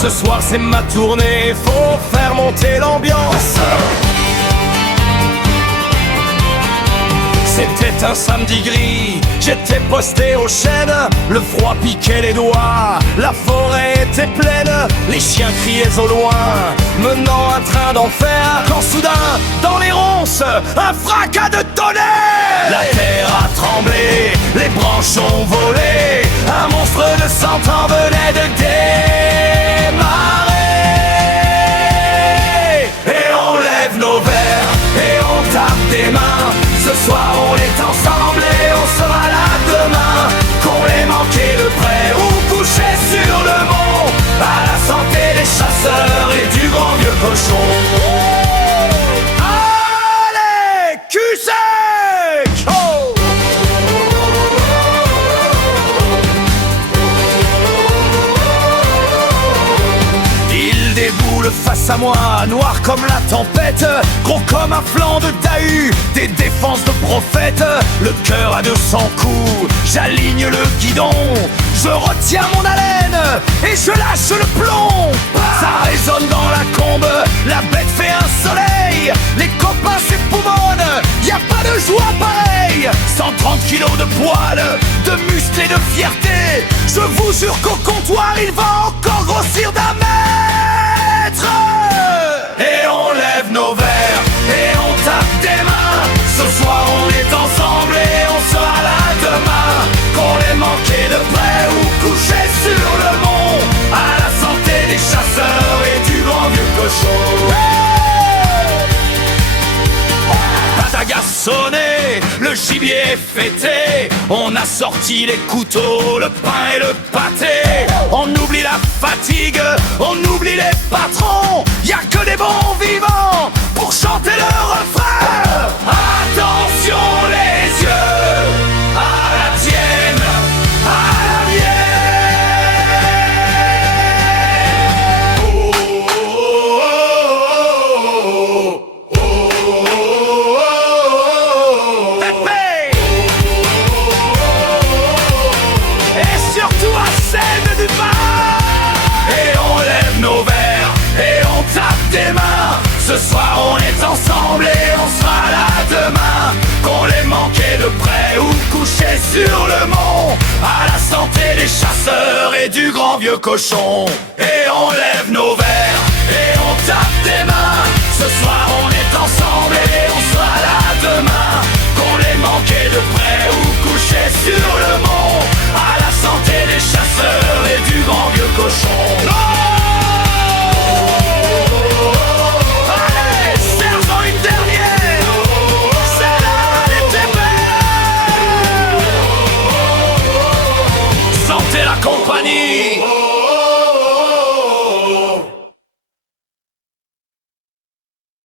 Ce soir c'est ma tournée, faut faire monter l'ambiance. C'était un samedi gris, j'étais posté aux chênes. Le froid piquait les doigts, la forêt était pleine. Les chiens criaient au loin, menant un train d'enfer. Quand soudain, dans les ronces, un fracas de tonnerre. La terre a tremblé, les branches ont volé. Un monstre de 100 ans venait de démarrer. Et on lève nos verres, et on tape des mains. Ce soir on est ensemble et on sera là demain. Qu'on les manquait de près ou couchés sur le mont. À la santé des chasseurs et du grand vieux cochon. Allez, cul-sec! Oh! Il déboule face à moi, noir comme la tempête, gros comme un flanc de Dahu, des défenses de prophète. Le cœur à 200 coups, j'aligne le guidon. Je retiens mon haleine et je lâche le plomb. Ça résonne dans la combe, la bête fait un soleil. Les copains s'époumonnent, y a pas de joie pareille. 130 kilos de poids, de muscles et de fierté. Je vous jure qu'au comptoir il va encore grossir d'un mètre. Et on lève nos verres et on tape des mains. Ce soir on est ensemble et on sera là demain. Qu'on les manquait de près ou couchés sur le mont. À la santé des chasseurs et du grand vieux cochon. Patagas sonné, le gibier est fêté. On a sorti les couteaux, le pain et le pâté. On oublie la fatigue, on oublie les patrons. Y'a que des bons vivants pour chanter le refrain. Attention les yeux, à la tienne, à la mienne. Oh, oh, oh, oh, oh. Pépé. Et surtout à celle du bar. Et on lève nos verres et on tape des mains. Ce soir on est ensemble et on sera là demain. Qu'on les manquait de près ou couchés sur le mont. À la santé des chasseurs et du grand vieux cochon. Et on lève nos verres et on tape des mains. Ce soir on est ensemble et on sera là demain. Qu'on les manquait de près ou couchés sur le mont. À la santé des chasseurs et du grand vieux cochon. Compagnie.